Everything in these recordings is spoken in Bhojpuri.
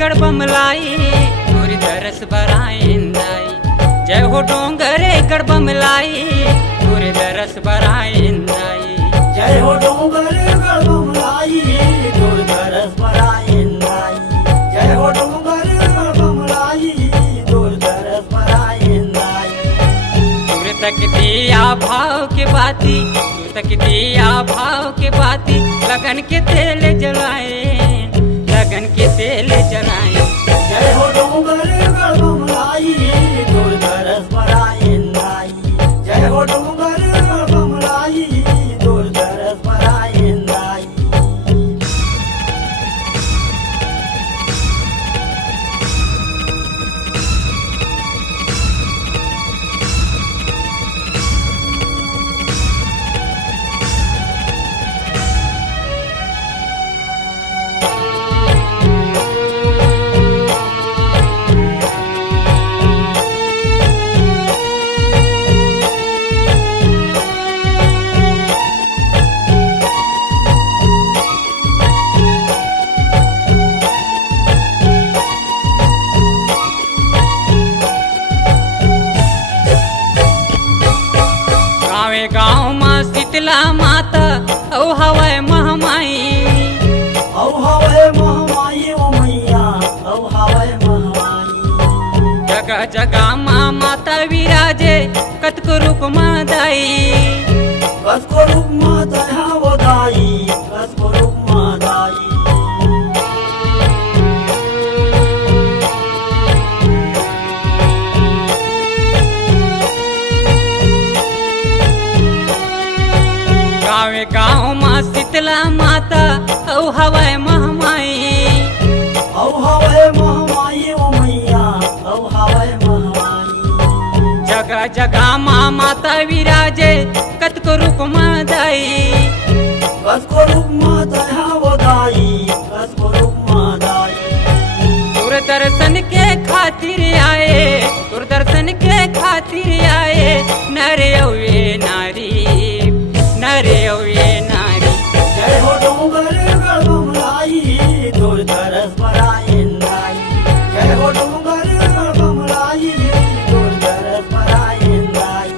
गड़बमलाई तोर दरस बराइंदाई। जय हो डोंगरे गड़बमलाई तोर दरस बराइंदाई। जय हो डोंगरे गड़बमलाई तोर दरस बराइंदाई। जय हो डोंगरे गड़बमलाई तोर दरस बराइंदाई। तोर तक दिया भाव के बाती, तू तक दिया भाव के बाती, लगन के तेल जलाए, लगन के तेल जलाए। जय हो डोंगरे गड़बमलाई तोर दरस बराइंदाई। जय हो डोंगरे गड़बमलाई तोर दरस बराइंदाई। गाँव माँ शीतला माता औ हवै महमाई। औ हवै महमाई ओ मैया, औ हवै महमाई। जगह जगह माँ माता विराजे कतको रूप माँ दाई। कसको रूप माँ दया वो दाई, कसको रूप माँ दाई। गाँव माँ शीतला माता औ हवै महमाई। औ हवै महमाई ओ मैया, औ हवै महमाई। जगह जगह माँ माता विराजे कतको रूप माँ दाई। कसको रूप माँ दया वो दाई, कसको रूप माँ दाई। तोर दर्शन के खातिर आए, तोर दर्शन के खातिर आए, नर औए नारी, नर औए नारी। जय हो डोंगरे गड़बमलाई तोर दरस बराइंदाई। जय हो डोंगरे गड़बमलाई तोर दरस बराइंदाई।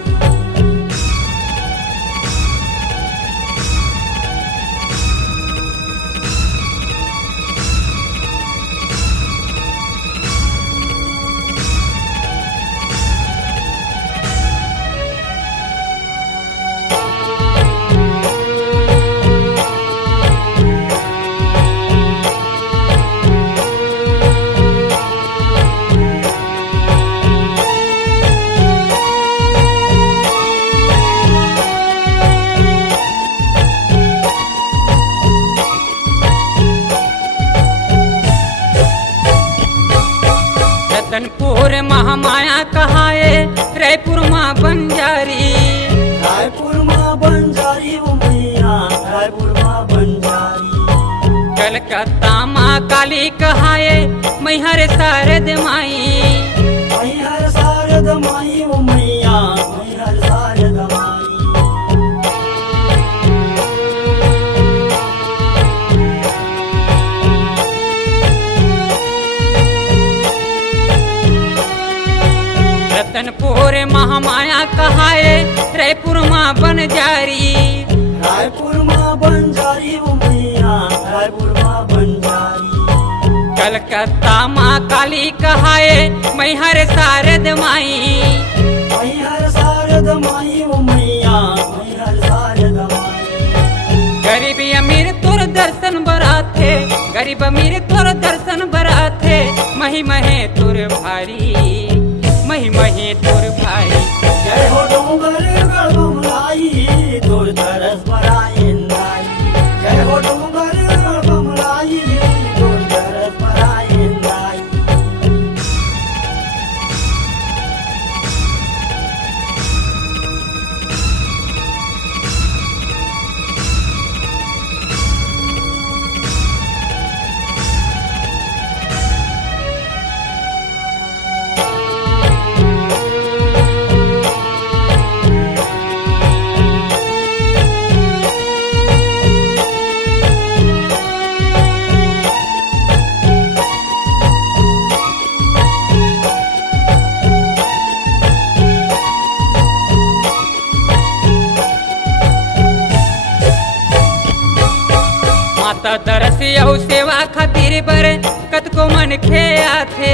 रतनपुर महामाया कहाए रायपुर माँ बंजारी। रायपुर माँ बंजारी ओ मैया, रायपुर माँ बंजारी। कलकत्ता माँ काली कहाए मैहर शारद माई। मैहर शारद माई ओ मैया, मैहर शारद माई। रतनपुर महामाया कहाए रायपुर माँ बंजारी। रायपुर माँ बंजारी ओ मैया, रायपुर माँ बंजारी। कलकत्ता माँ काली कहाए मैहर शारद माई। मैहर शारद माई ओ मैया, मैहर शारद माई। गरीब अमीर तोर दर्शन बराथे, गरीब अमीर तोर दर्शन बराथे, मही महे तोर भारी, मही महे तोर भारी। जय हो डोंगरे गड़बमलाई तोर दरस बराइंदाई। जय हो डोंगरे गड़बमलाई तोर दरस बराइंदाई। मन खे आथे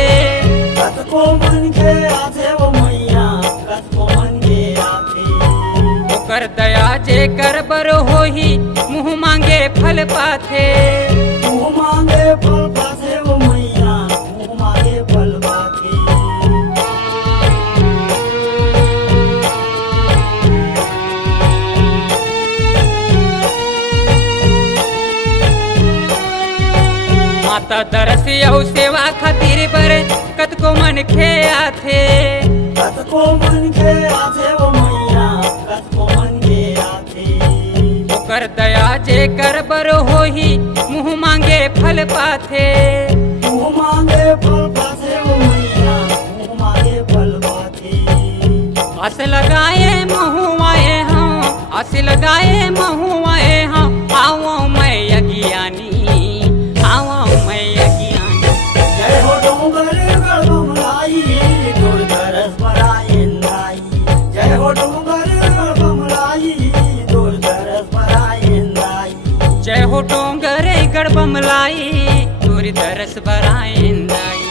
कत को मन के आथे वो मैया कत को मन के आथे ओकर दया जे कर बर होही मुँह मांगे फल पाथे मुँह मांगे फल पाथे वो मैया मुँह मांगे फल पाथे माता दरस यौ सेवा खातिर बर कत को मन खे आथे कत को मन के आथे वो मैया कत को मन के आथे ओकर दया जे कर बर होही मुँह मांगे फल पाथे मुँह मांगे फल पाथे वो मैया मुँह मांगे फल पाथे आस लगाए महुआए हाँ आस लगाए महुआए हाँ आओ मैं अज्ञानी आओ मैं अज्ञानी जय हो डोंगर गढ़बमलाई तोर दरस बराइंदाई जय हो डोंगर गढ़बमलाई तोर दरस बराइंदाई जय हो डोंगरे गढ़बमलाई तोरी दरस बराइंदाई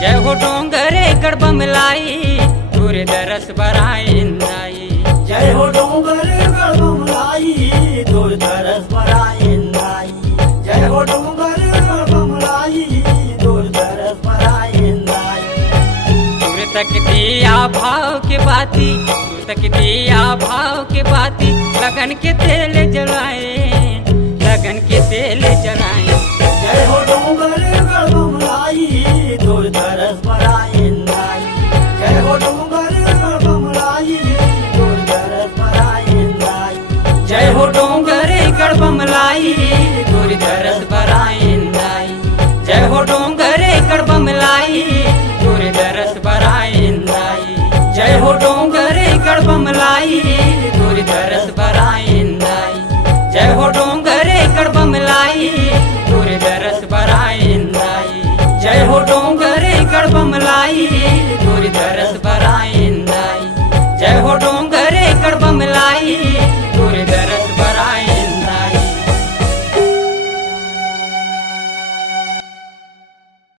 जय हो डोंगरे गढ़बमलाई तोरी दरस बराइंदाई जय हो डोंगर गढ़बमलाई तोर दरस बराइंदाई जय हो डोंगर गढ़बमलाई तोर दरस बराइंदाई दूर तक दिया भाव के बाती दूर तक दिया भाव के बाती लगन के तेल जलाए लगन के तेल जलाए जय हो डोंगर गढ़बमलाई तोर दरस बराइंदाई जय हो डोंगर गढ़बमलाई तोर दरस बराइंदाई जय हो डोंगरे गढ़बमलाई तोरी दरस बराइंदाई जय हो डोंगरे गढ़बमलाई